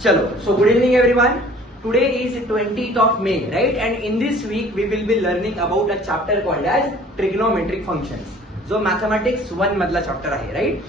Chalo, so good evening everyone. Today is 20th of May, right? And in this week we will be learning about a chapter called as trigonometric functions. जो mathematics 1 मधला chapter आहे, right?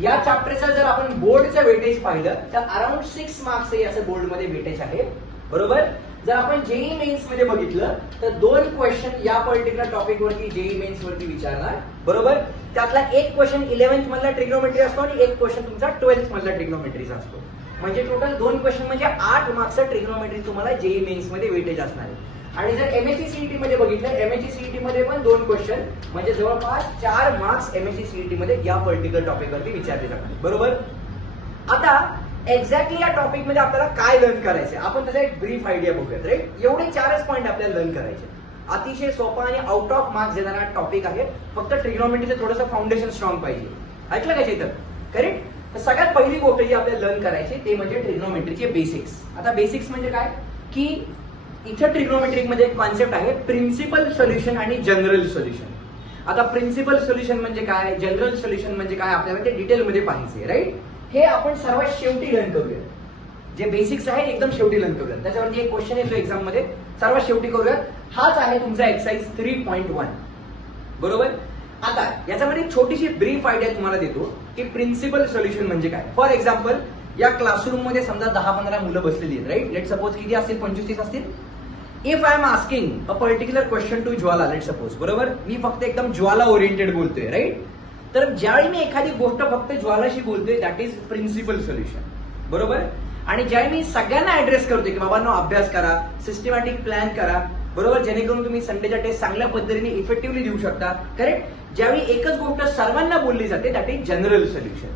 या चॅप्टरचा जर आपण बोर्डचं weightage पाहिलं तर around 6 marks हे असं बोर्ड मध्ये वेटेज आहे, बरोबर? जर आपण जेई मेन्स मध्ये बघितलं तर 2 क्वेश्चन या पर्टिक्युलर टॉपिक वरती जेई मेन्स वरती विचारणार, बरोबर? त्यातला एक क्वेश्चन 11th मधला ट्रिग्नोमेट्री असतो आणि एक क्वेश्चन तुमचा 12th मधला ट्रिग्नोमेट्रीचा असतो. म्हणजे टोटल 2 क्वेश्चन म्हणजे 8 मार्क्सचं ट्रिग्नोमेट्री तुम्हाला जेई मेन्स मध्ये वेटेज असणार आहे. आणि जर एमएससी सीईटी मध्ये बघितलं, एमएससी सीईटी मध्ये पण 2 क्वेश्चन म्हणजे जवळपास 4 मार्क्स एमएससी सीईटी मध्ये या पर्टिक्युलर टॉपिक वरती विचारले जातात, बरोबर? आता एक्झॅक्टली या टॉपिक मध्ये आपल्याला काय लर्न करायचंय आपण त्याचा एक ब्रीफ आयडिया बघूयात, राईट? एवढे 4च पॉईंट आपल्याला लर्न करायचे. अतिशय सोपा आणि आउट ऑफ मार्क्स देणारा टॉपिक आहे. फक्त ट्रिग्नोमेट्रीचं थोडंसं फाउंडेशन स्ट्रॉंग पाहिजे. ऐकलं का इथं? करेक्ट? तर सगळ्यात पहिली गोष्ट जी आपल्याला लर्न करायची ते म्हणजे ट्रिग्नोमेट्रीचे बेसिक्स. आता बेसिक्स म्हणजे काय की इथं ट्रिग्नोमेट्रिक मध्ये एक कॉन्सेप्ट आहे प्रिन्सिपल सोल्युशन आणि जनरल सोल्युशन. आता प्रिन्सिपल सोल्युशन म्हणजे काय, जनरल सोल्युशन म्हणजे काय, आपल्याला ते डिटेलमध्ये पाहिजे, राईट? हे आपण सर्वात शेवटी लर्न करूया. जे बेसिक्स आहे एकदम शेवटी लर्न करूया. त्याच्यावरती एक क्वेश्चन येतो एक्झाम मध्ये, सर्वात शेवटी करूयात. हाच आहे तुमचा एक्सरसाइज 3.1, बरोबर? आता याच्यामध्ये छोटीशी ब्रीफ आयडिया तुम्हाला देतो की प्रिन्सिपल सोल्युशन म्हणजे काय. फॉर एक्झाम्पल या क्लासरूम मध्ये समजा 10-15 मुलं बसलेली आहेत, राईट? लेट सपोज किती असतील, 25-30 असतील. If I am asking a particular question to Jwala, let suppose, बरोबर? मी फक्त एकदम ज्वाला ओरिएंटेड बोलतोय, राईट? तर ज्यावेळी मी एखादी गोष्ट फक्त ज्वालाशी बोलतोय दॅट इज प्रिन्सिपल सोल्युशन, बरोबर? आणि ज्यावेळी मी सगळ्यांना ऍड्रेस करतोय की बाबांनो अभ्यास करा, सिस्टमॅटिक प्लॅन करा, बरोबर? जेणेकरून तुम्ही संडेच्या टेस्ट चांगल्या पद्धतीने इफेक्टिव्हली देऊ शकता, करेक्ट? ज्यावेळी एकच गोष्ट सर्वांना बोलली जाते दॅट इज जनरल सोल्युशन,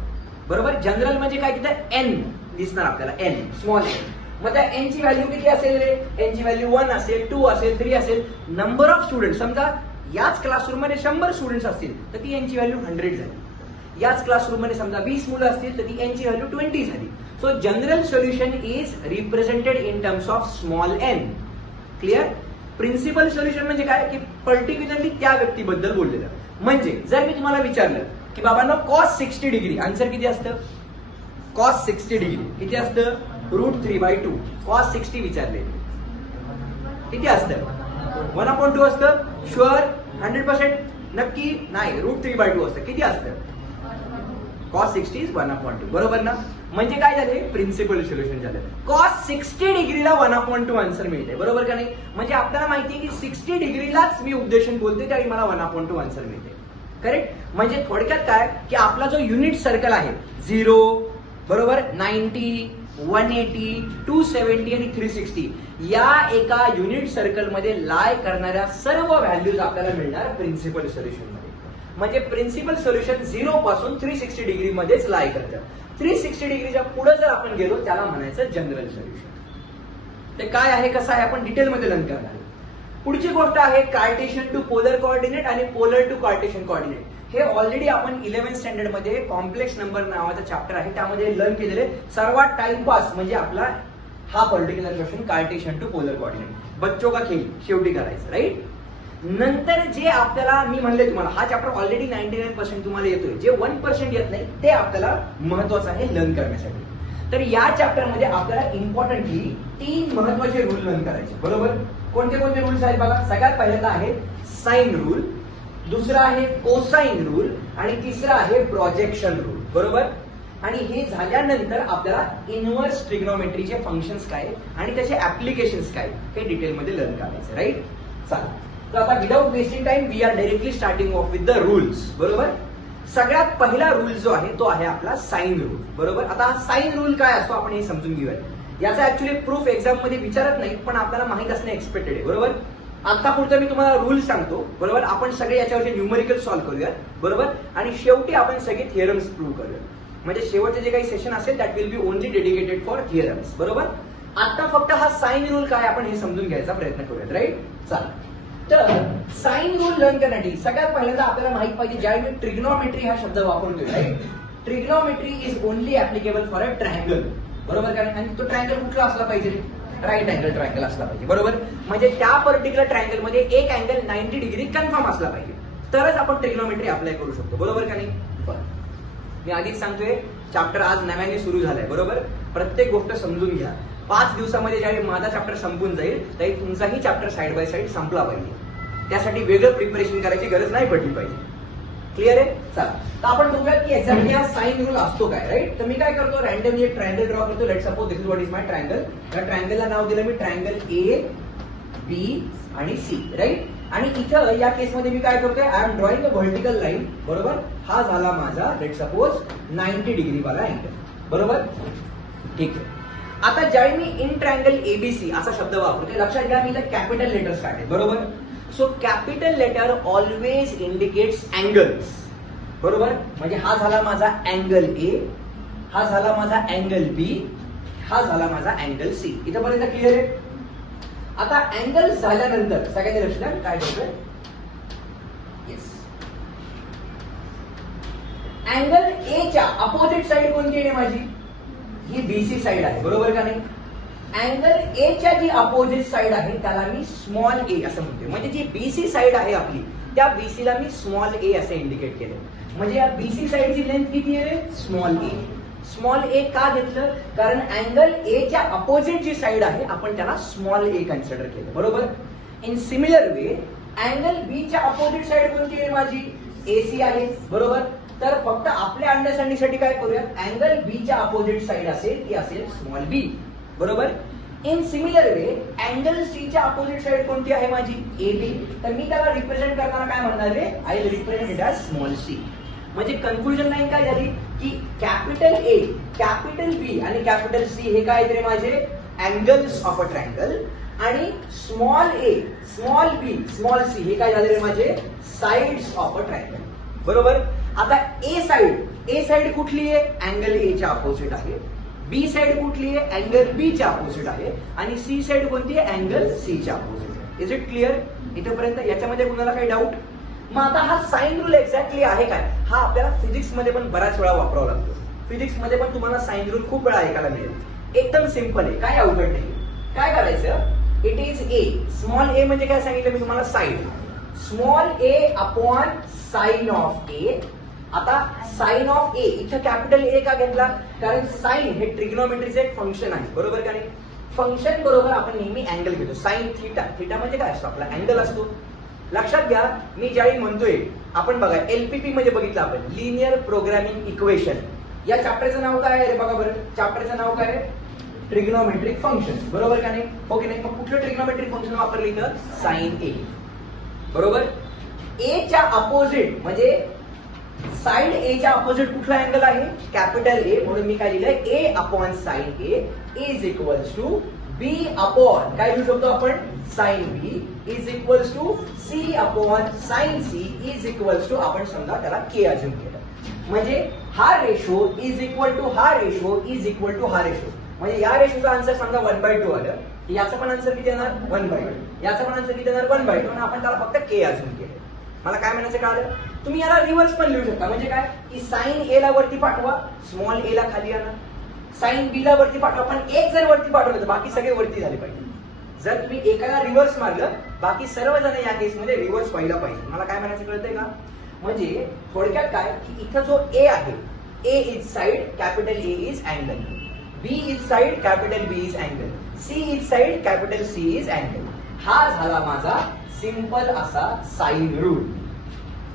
बरोबर? जनरल म्हणजे काय, तिथं एन दिसणार आपल्याला, एन, स्मॉल एन. मग त्या एन ची व्हॅल्यू किती असेल? एन ची व्हॅल्यू 1 असेल, 2 असेल, 3 असेल. नंबर ऑफ स्टुडंट, समजा याच क्लासरूम मध्ये 100 स्टुडंट्स असतील तर ती एन ची व्हॅल्यू 100 झाली. याच क्लासरूम मध्ये समजा 20 मुलं असतील तर ती एन ची व्हॅल्यू 20 झाली. So general solution is represented in terms of small n. Clear? Principal solution म्हणजे काय की पर्टिक्युलरली त्या व्यक्तीबद्दल बोललेलं. म्हणजे जर मी तुम्हाला विचारलं की बाबांनो कॉस 60 डिग्री, आन्सर किती असतं? कॉस 60 डिग्री किती असतं? √3/2. कॉस 60 विचारले किती असतं? 1/2 असतं. शुअर? 100% नक्की? नाही, √3/2 असतं. किती असतं? कॉस 60 इज 1/2, बरोबर ना? म्हणजे काय झाले? प्रिन्सिपल सोल्युशन झालं. कॉस 60 डिग्रीला 1/2 आन्सर मिळते, बरोबर का नाही? म्हणजे आपल्याला माहितीये की 60 डिग्रीलाच मी उद्देशून बोलते त्यावेळी मला 1/2 आन्सर मिळते, करेक्ट? म्हणजे थोडक्यात काय की आपला जो युनिट सर्कल आहे 0, बरोबर, 90, 180, 270 आणि 360 या एका युनिट सर्कल मध्ये लाय करणाऱ्या सर्व व्हॅल्यूज आपल्याला मिळणार प्रिन्सिपल सोल्युशन मध्ये. म्हणजे प्रिन्सिपल सोल्युशन 0 पासून 360 डिग्री मध्येच लाय करतं. 360 डिग्रीच्या पुढे जर आपण गेलो त्याला म्हणायचं जनरल सोल्युशन. ते काय आहे, कसं आहे, आपण डिटेलमध्ये लर्न करणार. पुढची गोष्ट आहे कार्टेशियन टू पोलर कोऑर्डिनेट आणि पोलर टू कार्टेशियन कोऑर्डिनेट. हे ऑलरेडी आपण 11th स्टँडर्ड मध्ये कॉम्प्लेक्स नंबर नावाचा चॅप्टर आहे त्यामध्ये लर्न केलेले. सर्वात टाइमपास म्हणजे आपला हा particular question Cartesian to polar coordinate. बच्चों का खेळ शेवटी करायचं, राईट? नंतर जे आपल्याला मी म्हणले तुम्हाला हा चॅप्टर ऑलरेडी 99% तुम्हाला येतोय, जे 1% येत नाही ते आपल्याला महत्वाचं आहे लर्न करण्यासाठी. तर या चॅप्टर मध्ये आपल्याला इम्पॉर्टंटली 3 महत्वाचे रूल लर्न करायचे, बरोबर? कोणते कोणते रूल्स आहेत बघा. सगळ्यात पहिल्यांदा आहे साइन रूल, दुसरा आहे कोसाइन रूल आणि तिसरा आहे प्रोजेक्शन रूल, बरोबर? आणि हे झाल्यानंतर आपल्याला इनव्हर्स ट्रिग्नोमेट्रीचे फंक्शन्स काय आणि त्याचे ऍप्लिकेशन्स काय हे डिटेलमध्ये लर्न करायचे, राईट? चला, तर आता without wasting time we are directly starting off with the rules, बरोबर? सगळ्यात पहिला रूल जो आहे तो आहे आपला साइन रूल, बरोबर? आता साइन रूल काय असतो आपण हे समजून घेऊया. याचा ऍक्च्युअली प्रूफ एक्झाम मध्ये विचारत नाही पण आपल्याला माहित असणे एक्सपेक्टेड आहे, बरोबर? आता पुढचं मी तुम्हाला रूल सांगतो, बरोबर? आपण सगळे याच्यावरचे न्यूमेरिकल सॉल्व्ह करूया, बरोबर? आणि शेवटी आपण सगळे थिअरम्स प्रूव्ह करूया. म्हणजे शेवटचे जे काही सेशन असेल that will be only dedicated for theorems, बरोबर? आता फक्त हा साइन रूल काय आपण हे समजून घ्यायचा प्रयत्न करूयात, राईट? चला, तर साइन रूल लर्न करण्यासाठी सगळ्यात पहिल्यांदा आपल्याला माहित पाहिजे ज्यावेळी मी ट्रिग्नोमेट्री हा शब्द वापरतोय, right? Trigonometry is only applicable for a triangle, बरोबर का? आणि तो ट्रायंगल कुठला असला पाहिजे? राईट अँगल ट्रायंगल असला पाहिजे, बरोबर? म्हणजे त्या पर्टिक्युलर ट्रायंगल मध्ये एक अँगल 90 डिग्री कन्फर्म असला पाहिजे तरच आपण ट्रिग्नोमेट्री अप्लाय करू शकतो, बरोबर का नाही? मी आधीच सांगतोय चॅप्टर आज नव्याने सुरू झालाय, बरोबर? प्रत्येक गोष्ट समजून घ्या. 5 दिवसामध्ये ज्यावेळी माझा चॅप्टर संपून जाईल त्यावेळी तुमचाही चॅप्टर साइड बाय साइड संपला पाहिजे. त्यासाठी वेगळं प्रिपरेशन करायची गरज नाही पडली पाहिजे. क्लिअर आहे? चला तर आपण बघूयात की एक्झॅक्टली हा साइन रूल असतो काय. राईट, तर मी काय करतो, रॅन्डमली एक ट्रायंगल ड्रॉ करतो. Let suppose this is what is my triangle. या ट्रायंगलला नाव दिलं मी ट्रायंगल ए बी आणि सी. राईट, आणि इथं या केसमध्ये मी काय करतोय, I am drawing a vertical line. बरोबर, हा झाला माझा लेट सपोज 90 डिग्री वाला अँगल. बरोबर, ठीक आहे. आता ज्यावेळी मी इन ट्रायंगल एबीसी असा शब्द वापरतो, लक्षात घ्या मी इथं कॅपिटल लेटर्स काढले. बरोबर, so capital letter always indicates angles. बरोबर, म्हणजे हा झाला माझा अँगल ए, हा झाला माझा अँगल बी, हा झाला माझा अँगल सी. इथपर्यंत क्लिअर आहे? आता अँगल झाल्यानंतर सगळ्यांनी लक्ष द्या काय करतोय. येस, अँगल ए च्या अपोजिट साइड कोणती आहे माझी? ही बीसी साइड आहे. बरोबर का नाही? अँगल ए च्या जी अपोजिट साइड आहे त्याला मी स्मॉल ए असं म्हणते. म्हणजे जी बीसी साइड आहे आपली त्या बीसीला मी स्मॉल ए असं इंडिकेट केलं. म्हणजे या बीसी साइडची लेंथ किती आहे? स्मॉल ए. स्मॉल ए का घेतलं? कारण अँगल ए च्या अपोजिट जी साइड आहे आपण त्याला स्मॉल ए कन्सिडर केलं. बरोबर, इन सिमिलर वे अँगल बी च्या अपोजिट साइड कोणती आहे माझी? एसी आहे. बरोबर, तर फक्त आपल्या अंडरस्टँडिंगसाठी काय करूयात, अँगल बी च्या अपोजिट साइड असेल ती असेल स्मॉल बी. बरोबर, in similar way angle c च्या अपोजिट साइड कोणती आहे माझी? A B. तर मी त्याला रिप्रेझेंट करताना काय म्हणणार आहे? I will represent it as small c. म्हणजे कन्क्लुजन लाईन काय झाली की कॅपिटल ए, कॅपिटल बी आणि कॅपिटल सी हे काय रे माझे अँगल्स ऑफ अ ट्रायंगल, आणि स्मॉल ए, स्मॉल बी, स्मॉल सी हे काय झाले रे माझे साइड्स ऑफ अ ट्रायंगल. बरोबर, आता ए साइड कुठली आहे? अँगल ए च्या अपोजिट आहे. बी साइड कुठली आहे? अँगल बी च्या अपोजिट आहे. आणि सी साइड कोणती आहे? अँगल सी च्या अपोजिट आहे. इज इट क्लिअर इथपर्यंत? याच्यामध्ये कुणाला काही डाऊट? मग आता हा साइन रूल एक्झॅक्टली आहे काय? हा आपल्याला फिजिक्स मध्ये पण बऱ्याच वेळा वापरावा लागतो. फिजिक्स मध्ये पण तुम्हाला साइन रूल खूप वेळा ऐकायला मिळेल. एकदम सिंपल आहे, काय अवघड नाही. काय करायचं, it is a. Small a म्हणजे काय सांगितलं मी तुम्हाला? Side. Small a upon sine of a. आता साइन ऑफ ए इथं कॅपिटल ए का घेतला? कारण साइन हे ट्रिग्नोमेट्रीचं एक फंक्शन आहे. बरोबर का नाही? फंक्शन बरोबर आपण नेहमी अँगल घेतो. साइन थिटा, थिटा म्हणजे काय असतो? आपला अँगल असतो. लक्षात घ्या, मी ज्यावेळी म्हणतोय, आपण बघा एलपीपी मध्ये बघितलं आपण, लिनियर प्रोग्रामिंग इक्वेशन. या चॅप्टरचं नाव काय आहे रे? बघा बरं, चॅप्टरचं नाव काय आहे? Trigonometric function. बरोबर का नाही? ओके नाही, मग कुठलं ट्रिग्नोमेट्रिक फंक्शन वापरलं इथं? साइन ए. बरोबर, ए च्या अपोजिट म्हणजे साइड ए च्या अपोजिट कुठला अँगल आहे? Capital A. म्हणून मी काय लिहिलंय? A upon sine A is equals to B upon काय लिहू शकतो आपण? Sine B is equals to C upon sine C is equals to आपण समजा त्याला के अज्युम केलं. म्हणजे हा रेशो इज इक्वल टू हा रेशो इज इक्वल टू हा रेशो. म्हणजे या रेशोचा आन्सर समजा 1/2 आलं, याचं पण आन्सर किती येणार? 1/2. याचं पण आन्सर किती येणार? 1/2. आणि आपण त्याला फक्त के अज्युम केलं. मला काय म्हणायचं कळलं? तुम्ही याला रिव्हर्स पण लिहू शकता. म्हणजे काय की साइन ए ला वरती पाठवा, स्मॉल ए ला खाली आणा. साइन बी ला वरती पाठवा, पण एक जर वरती पाठवलं तर बाकी सगळे वरती झाले पाहिजे. जर तुम्ही एकाला रिव्हर्स मारलं बाकी सर्वजण या केसमध्ये रिव्हर्स व्हायला पाहिजे. मला काय म्हणायचं कळतंय का? म्हणजे थोडक्यात काय की इथं जो ए आहे, A is side, capital A is angle. B is side, capital B is angle. C is side, capital C is angle. हा झाला माझा सिंपल असा साइन रूल.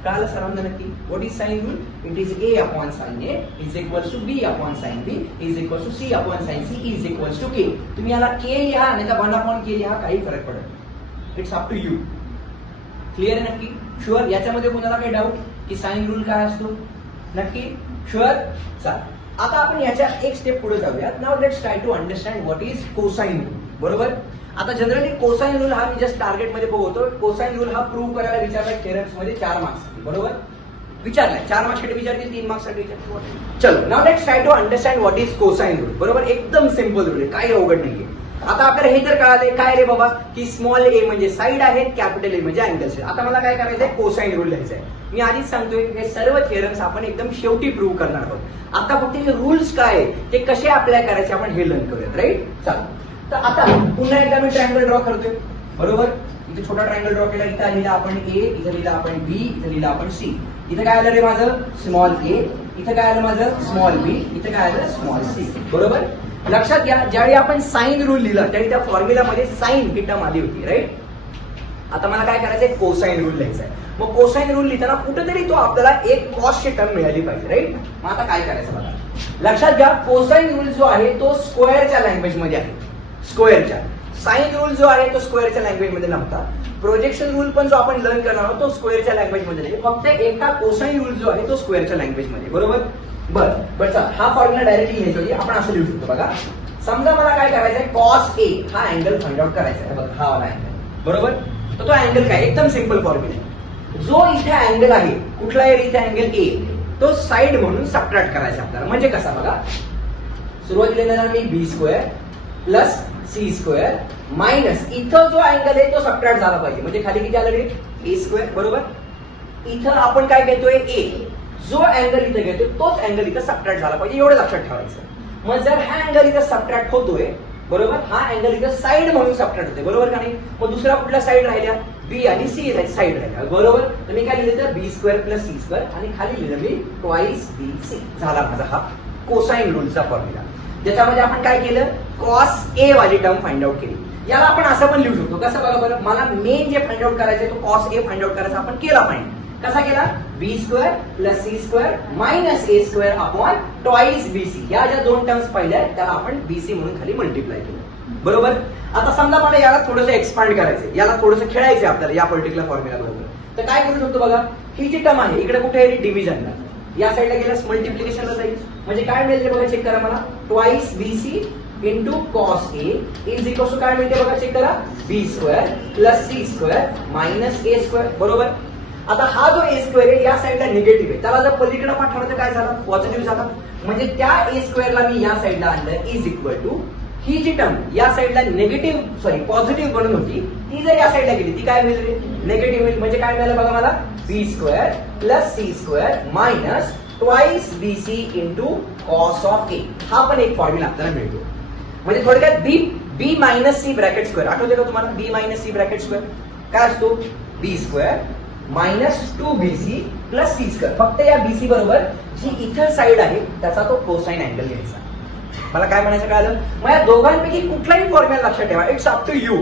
कळालं सर्वांना नक्की? What is sine rule? It is A upon sine A is equals to B upon sine B is equals to C upon sine C is equals to K. तुम्ही याला के लिहा नाही तर 1 upon के लिहा, काही फरक पडत नाही. It's up to you. Clear आहे नक्की? शुअर? याच्यामध्ये कोणाला काही डाऊट की साइन रूल काय असतो? नक्की शुअर? चालेल, आता आपण याच्या एक स्टेप पुढे जाऊयात. Now let's try to understand what is cosine rule. बरोबर, आता जनरली कोसाइन रूल हा मी जस्ट टार्गेट मध्ये बघतो. कोसाइन रूल हा प्रूव्ह करायला विचारलाय थेरम्स मध्ये 4 मार्क्स. बरोबर, विचारलाय 4 मार्क्स साठी विचारतील, 3 मार्क्स साठी विचारतील. चलो now let's try to understand what is cosine rule. बरोबर, एकदम सिंपल रूल आहे, काही अवघड नाहीये. आता आपल्याला हे तर कळाले काय रे बाबा की स्मॉल ए म्हणजे साइड आहे, कॅपिटल ए म्हणजे अँगल्स आहे. आता मला काय करायचंय? कोसाइन रूल लिहायचा आहे. मी आधीच सांगतोय हे सर्व थिअरम्स आपण एकदम शेवटी प्रूव्ह करणार आहोत. आता फक्त हे रूल्स काय आहे ते कसे अप्लाय करायचे आपण हे लर्न करूयात. राईट, चला तर आता पुन्हा एकदा मी ट्रायंगल ड्रॉ करतोय. बरोबर, इथे छोटा ट्रायंगल ड्रॉ केला. इथं लिहिला आपण ए, इथं लिहिला आपण बी, इथं लिहिला आपण सी. इथं काय आलं रे माझं? Small a. इथं काय आलं माझं? Small b. इथं काय आलं? Small c. बरोबर, लक्षात घ्या, ज्यावेळी आपण साइन रूल लिहिला त्यावेळी त्या फॉर्म्युलामध्ये साइन ही टर्म आली होती, राईट. आता मला काय करायचंय, कोसाइन रूल लिहायचा आहे. मग कोसाइन रूल लिहिताना कुठेतरी तो आपल्याला एक कॉसची टर्म मिळाली पाहिजे, राईट. मग आता काय करायचं बघा, लक्षात घ्या, कोसाइन रूल जो आहे तो स्क्वेअरच्या लँग्वेजमध्ये आहे, स्क्वेअरच्या. साइन रूल जो आहे तो स्क्वेअरच्या लँग्वेजमध्ये नव्हता. प्रोजेक्शन रूल पण जो आपण लर्न करणार आहोत तो स्क्वेअरच्या लँग्वेजमध्ये नाही, फक्त एकटा कोसाइन रूल जो आहे तो स्क्वेअरच्या लँग्वेजमध्ये, बरोबर. बरं हा फॉर्म्युला डायरेक्टली लिहायचा होती, आपण असं लिहू शकतो बघा. समजा मला काय करायचंय, कॉस ए हा अँगल फाइंड आउट करायचा आहे, बघा हा वाला अँगल, बरोबर. तर तो अँगल काय, एकदम सिंपल फॉर्म्युला. जो इथे अँगल आहे, कुठला आहे इथे अँगल ए, तो साइड म्हणून सबट्रॅक्ट करायचा आपल्याला. म्हणजे कसा बघा, सुरुवातीला देणार मी B square plus C square minus इथं जो अँगल आहे तो सबट्रॅक्ट झाला पाहिजे. म्हणजे खाली किती आलं रे, ए स्क्वेअर, बरोबर. इथं आपण काय घेतोय, ए. जो अँगल इथे घेतोय तोच अँगल इथं सबट्रॅक्ट झाला पाहिजे, एवढं लक्षात ठेवायचं. मग जर हा अँगल इथं सबट्रॅक्ट होतोय, बरोबर, हा अँगल इथं साइड म्हणून सबट्रॅक्ट होतोय, बरोबर का नाही. मग दुसरा कुठल्या साइड राहिल्या, बी आणि सी साइड राहिल्या, बरोबर. तर मी काय लिहिलं, बी स्क्वेअर प्लस सी स्क्वेअर आणि खाली लिहिलं मी ट्वाइस बी सी. झाला माझा हा कोसाइन रूलचा फॉर्म्युला, ज्याच्यामध्ये आपण काय केलं, कॉस ए वाली टर्म फाइंड आउट केली. याला आपण असं पण लिहू शकतो, कसं बघा बरं, मला मेन जे फाइंड आउट करायचं तो कॉस ए फाइंड आउट करायचा, आपण केला फाइंड. कसा केला, B square plus C square minus A square upon twice BC. या ज्या दोन टर्म्स पाहिल्या त्याला आपण बीसी म्हणून खाली मल्टिप्लाय केलं, बरोबर. आता समजा मला याला थोडंसं एक्सपांड करायचंय, याला थोडंसं खेळायचंय आपल्याला या पर्टिक्युलर फॉर्म्युला बरोबर. तर काय करू शकतो बघा, ही जी टर्म आहे इकडे कुठे आहे, डिव्हिजनला, या साईडला गेल्यास मल्टिप्लिकेशनला जाईल. म्हणजे काय मिळते बघा, चेक करा मला, twice BC into cos A is equal to काय मिळते बघा, चेक करा, B square plus C square minus A square, बरोबर. आता हा जो ए स्क्वेअर आहे या साईडला निगेटिव्ह आहे, त्याला जर पलीकडे पाठवलं तर काय झालं, पॉझिटिव्ह झाला. म्हणजे त्या ए स्क्वेअरला मी या साईडला आणलं, इज इक्वल टू ही जी टर्म या साईडला पॉझिटिव्ह बनून होती, ती जर या साईडला गेली ती काय मिळेल, निगेटिव्ह होईल. म्हणजे काय मिळालं बघा मला, B square plus C square minus twice BC into cos of A. हा पण एक फॉर्म्युला आपल्याला मिळतो. म्हणजे थोडक्यात B minus C bracket square आठवते का तुम्हाला, B minus C bracket square काय असतो, B square minus 2bc plus C square. फक्त या बीसी बरोबर जी इथं साइड आहे त्याचा तो कोसाइन अँगल घ्यायचा. मला काय म्हणायचं कळालं, मग या दोघांपैकी कुठलाही फॉर्म्युला लक्षात ठेवा, इट्स अप टू यू.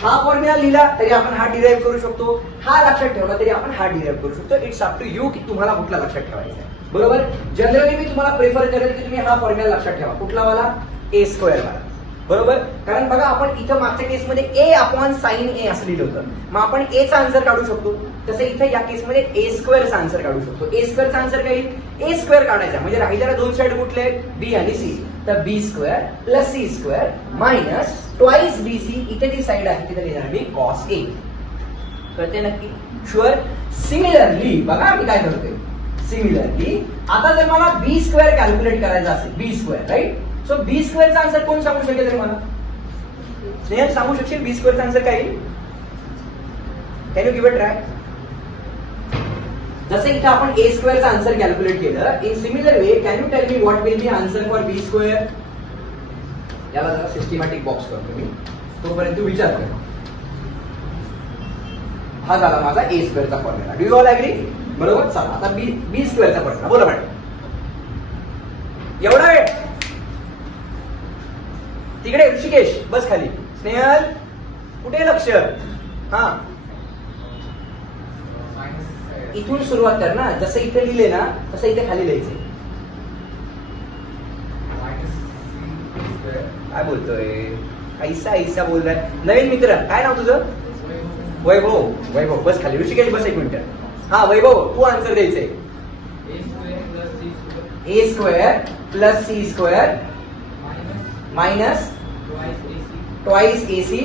हा फॉर्म्युला लिहिला तरी आपण हा डिराईव्ह करू शकतो, हा लक्षात ठेवला तरी आपण हा डिराईव्ह करू शकतो. इट्स अप टू यू की तुम्हाला कुठला लक्षात ठेवायचा आहे, बरोबर. जनरली मी तुम्हाला प्रेफर करेल की तुम्ही हा फॉर्म्युला लक्षात ठेवा, कुठला वाला, ए स्क्वेअर वाला, बरोबर. कारण बघा आपण इथं मागच्या केसमध्ये ए अपॉन साइन ए असं लिहिलं होतं, मग आपण एचा आन्सर काढू शकतो. तसं इथं या केसमध्ये ए स्क्वेअरचा आन्सर काढू शकतो. ए स्क्वेअरचा आन्सर काय येईल, ए स्क्वेअर काढायचा. म्हणजे राहिलेल्या दोन साईड कुठले आहेत, बी आणि सी. तर B square plus C square minus twice BC, इथे जी साईड आहे तिथे लिहिणार मी कॉस ए. कळते नक्की, शुअर. सिमिलरली बघा मी काय करतोय, सिमिलरली आता जर मला बी स्क्वेअर कॅल्क्युलेट करायचा असेल, बी स्क्वेअर, राईट. सो बी स्क्वेअरचा आन्सर कोण सांगू शकेल तरी मला, स्नेहल सांगू शकशील बी स्क्वेअरचा आन्सर काय येईल, can you give a try. जसं इथं आपण ए स्क्वेअरचा आन्सर कॅल्क्युलेट केलं, in similar way can you tell me what will be answer for b square. याला जरा सिस्टमॅटिक बॉक्स करतो मी, तोपर्यंत विचार कर. हा झाला माझा ए स्क्वेअरचा formula. Do you all agree, बरोबर. चला आता बी स्क्वेअरचा फॉर्म्युला बोला मॅडम. एवढा वेळ तिकडे, ऋषिकेश बस खाली. स्नेहल कुठे लक्ष, हा इथून सुरुवात कर ना, जसं इथे लिहिले ना तसं इथे खाली लिहायचे. काय बोलतोय, ऐसा बोललाय. नवीन मित्र काय नाव तुझं, वैभव. वैभव बस खाली. ऋषिकेश बस एक मिनिट. हा वैभव तू आन्सर द्यायचंय, A square plus C square minus twice AC.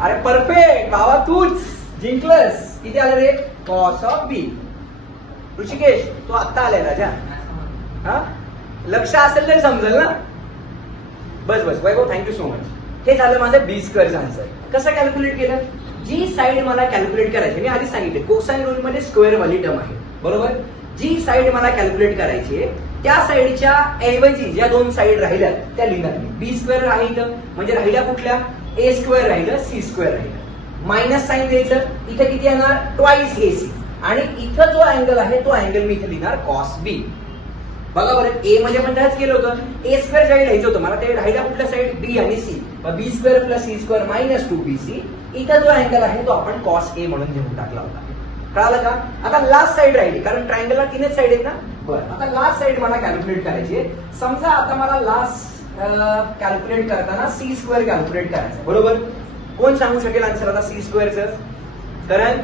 अरे परफेक्ट बाबा, तूच जिंकलंस. किती आलं रे, कॉस ऑफ बी. ऋषिकेश तो आत्ता आलाय राजा, हा लक्ष असेल तरी समजेल ना. बस बस वैभव, थँक्यू सो मच. हे झालं माझं बी स्क्वेअरचं आन्सर. कसं कॅल्क्युलेट केलं, जी साईड मला कॅल्क्युलेट करायची, मी आधी सांगितले कोसाइन रूल मध्ये स्क्वेअर वाली टर्म आहे, बरोबर. जी साईड मला कॅल्क्युलेट करायची त्या साईडच्या ऐवजी ज्या दोन साईड राहिल्या त्या लिहिणार मी. बी स्क्वेअर राहिलं म्हणजे राहिल्या कुठल्या, ए स्क्वेअर राहिलं, सी स्क्वेअर राहिलं. मायनस साईन द्यायचं, इथे किती येणार ट्वाइस एसी. आणि इथं जो अँगल आहे तो अँगल मी इथे लिहिणार कॉस बी. बघा बरं, ए मध्ये पण त्याच केलं होतं, ए स्क्वेअर ज्यावेळी लिहायचं होतं मला ते राहिला कुठल्या साईड बी आणि C, B square plus C square minus 2bc. इथं जो अँगल आहे तो आपण कॉस ए म्हणून घेऊन टाकला होता. कळालं का? आता लास्ट साईड राहिली, कारण ट्रायंगलला 3च साईड आहेत ना. बरं, आता लास्ट साईड मला कॅल्क्युलेट करायची आहे. समजा आता मला लास्ट कॅल्क्युलेट करताना सी स्क्वेअर कॅल्क्युलेट करायचं, बरोबर? कोण सांगू शकेल आन्सर आता सी स्क्वेअरचं? कारण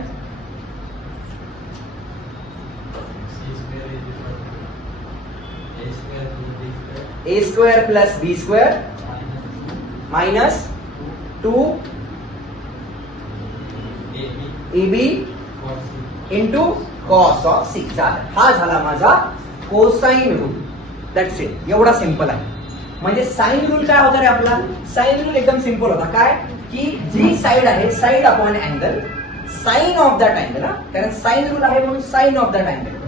A square plus B square minus 2 ab into cos of C. हा झाला माझा कोसाइन रूल. That's it. एवढा सिंपल आहे. म्हणजे साइन रूल काय होता रे आपला? साइन रूल एकदम सिंपल होता. काय की जी साइड आहे side upon angle sine of that angle, कारण साइन रूल आहे म्हणून sine of that angle,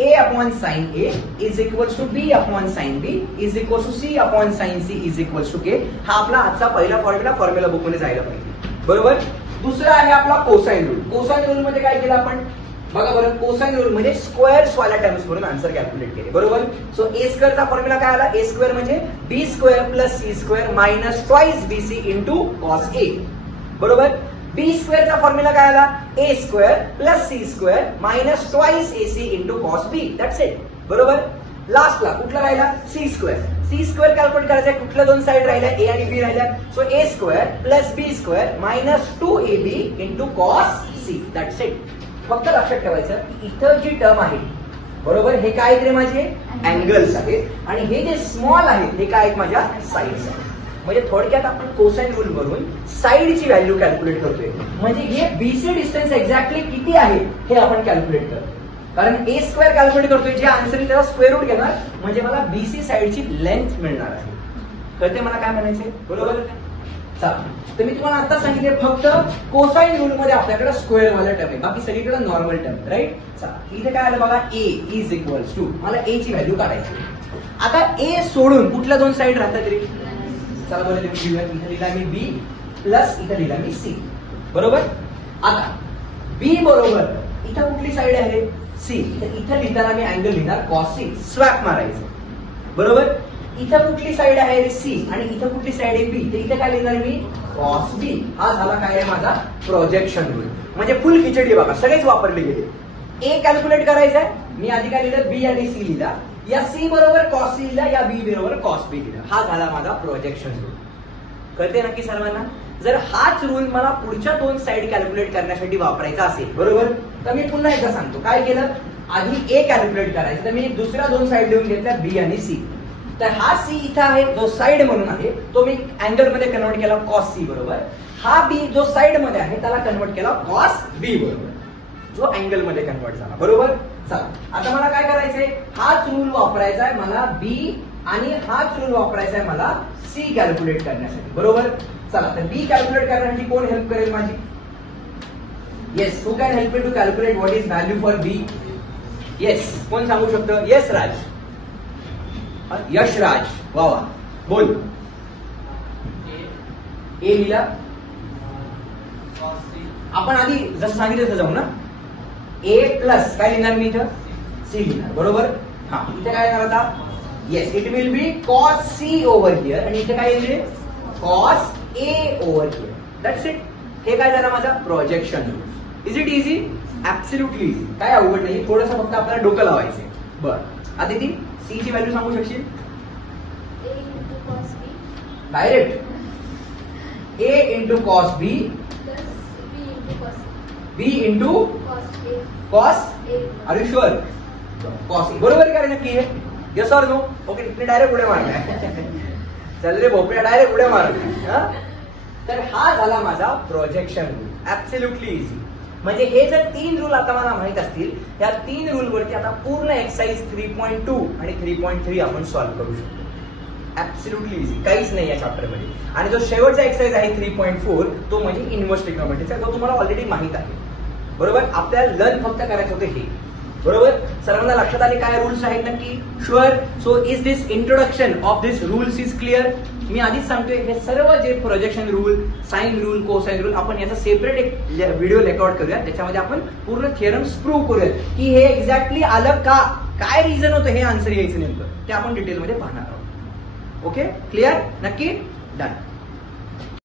a upon sine a is equals to b upon sine b is equals to c upon sine c is equals to k. हा आपला आजचा पहिला formula book मध्ये जायला पाहिजे, बरोबर? दुसरा आहे आपला कोसाइन रूल. कोसाइन रूल मध्ये काय केलं आपण? बघा बरं, कोसाइन रूल म्हणजे स्क्वेअर्स वाल्या टर्म्स वरून आन्सर कॅल्क्युलेट केले, बरोबर? सो ए स्क्वेअरचा फॉर्म्युला काय आला? ए स्क्वेअर म्हणजे B square plus C square minus twice BC into cos A, बरोबर? बी स्क्वेअरचा फॉर्म्युला काय आला? A square plus C square minus twice AC into cos B. That's it, बरोबर? लास्टला कुठला राहिला? C square. C square calculate करायचा, कुठल्या दोन साइड राहिल्या? ए आणि बी राहिल्या. So A square plus B square minus 2ab into cos C. That's it. फक्त लक्षात ठेवायचं की इथं जी टर्म आहे, बरोबर, हे काय आहेत रे माझे? अँगल्स आहेत, आणि हे जे स्मॉल आहेत हे काय आहेत? माझ्या साइड्स आहेत. म्हणजे थोडक्यात आपण कोसाइन रूल वरून साइडची व्हॅल्यू कॅल्क्युलेट करतोय. म्हणजे हे बीसी डिस्टन्स एक्झॅक्टली किती आहे हे आपण कॅल्क्युलेट करतो. कारण ए स्क्वेअर कॅल्क्युलेट करतोय, जे आन्सर त्याचा स्क्वेअर रूट घेणार, म्हणजे मला बीसी साइडची लेंथ मिळणार आहे. कळते मला काय म्हणायचंय, बरोबर? तर मी तुम्हाला आता सांगितले फक्त कोसाइन रूल मध्ये आपल्याकडे स्क्वेअर वाला टर्म आहे, बाकी सगळीकडे नॉर्मल टर्म, राईट? इथे काय आलं बघा, ए इज इक्वल्स टू, मला ए ची व्हॅल्यू काढायची. आता ए सोडून कुठल्या दोन साइड राहतात रे? चला बरं, इथे लिहिला मी बी प्लस इथे लिहिला मी सी, बरोबर? आता बी बरोबर इथं कुठली साइड आहे? सी. इथं लिहिताना मी अँगल लिहिणार कॉस सी, स्वॅप मारायचं, बरोबर? इथं कुठली साइड आहे? सी. आणि इथं कुठली साइड आहे? बी. तर इथे काय लिहिणार मी? कॉस बी. हा झाला काय आहे माझा? Projection rule. म्हणजे फुल खिचडी बघा, सगळेच वापरले गेले. ए कॅल्क्युलेट करायचंय, मी आधी काय लिहिलं? बी आणि सी लिहिला. या सी बरोबर कॉस सी लिहिला, या बी बरोबर कॉस बी लिहिला. हा झाला माझा प्रोजेक्शन रूल. कळते नक्की सर्वांना? जर हाच रूल मला पुढच्या दोन साइड कॅल्क्युलेट करण्यासाठी वापरायचा असेल, बरोबर, तर मी पुन्हा एकदा सांगतो. काय केलं? आधी ए कॅल्क्युलेट करायचं, तर मी दुसऱ्या दोन साइड लिहून घेतल्या, बी आणि सी. तर हा सी इथं आहे, जो साइड म्हणून आहे, तो मी अँगल मध्ये कन्वर्ट केला कॉस सी, बरोबर? हा बी जो साइड मध्ये आहे त्याला कन्वर्ट केला कॉस बी, बरोबर, जो अँगल मध्ये कन्वर्ट झाला, बरोबर? चला, आता मला काय करायचंय? हाच रूल वापरायचा आहे मला बी, आणि हाच रूल वापरायचा आहे मला सी कॅल्क्युलेट करण्यासाठी, बरोबर? चला, तर बी कॅल्क्युलेट करण्यासाठी कोण हेल्प करेल माझी? Yes, who can help me to calculate what is value for b? Yes, कोण सांगू शकतं? येस राज, यशराज, वा वा, बोल. ए लिहिला आपण आधी जसं सांगितलं तसं जाऊ ना. ए प्लस काय लिहिणार मी इथं? सी लिहिणार, बरोबर? हा, इथे काय येणार आता? Yes, it will be cos c over here, आणि इथे काय येईल? Cos a over here. That's it. हे काय झालं माझा? Projection rule. Is it easy? Absolutely easy. काय अवघड नाही, थोडंसं फक्त आपल्याला डोकं लावायचंय. बरं, आता ती सी ची व्हॅल्यू सांगू शकशील? Direct A into cos B B into cos, are you sure? Cos A, बरोबर आहे का? नक्की आहे? Yes or no? ओके, तुम्ही डायरेक्ट उड्या मारलाय. चल रे भोपळ्या, डायरेक्ट उड्या मारलाय. तर हा झाला माझा प्रोजेक्शन रूल. Absolutely easy. म्हणजे हे जर 3 रूल आता मला माहित असतील, या 3 रूल वरती आता पूर्ण एक्सरसाइज 3.2 आणि 3.3 आपण सॉल्व्ह करू शकतो. ऍब्सोल्युटली इझी, काहीच नाही या चॅप्टर मध्ये. आणि जो शेवटचा एक्सरसाइज आहे 3.4, तो म्हणजे इन्व्हर्स ट्रिग्नोमेट्रीचा, जो तुम्हाला ऑलरेडी माहित आहे, बरोबर? आपल्याला लर्न फक्त करायचं होतं हे, बरोबर? सर्वांना लक्षात आले काय रूल्स आहेत नक्की? Sure? So is this introduction of this rules is clear? मी आधीच सांगतोय, हे सर्व जे projection rule, sine rule, cosine rule, आपण याचा सेपरेट एक व्हिडिओ रेकॉर्ड करूया. त्याच्यामध्ये आपण पूर्ण थिअरम्स प्रूव्ह करूयात की हे एक्झॅक्टली आलं का. काय रिझन होतं हे आन्सर यायचं नेमकं ते आपण डिटेलमध्ये पाहणार आहोत. Okay, clear? नक्की डन.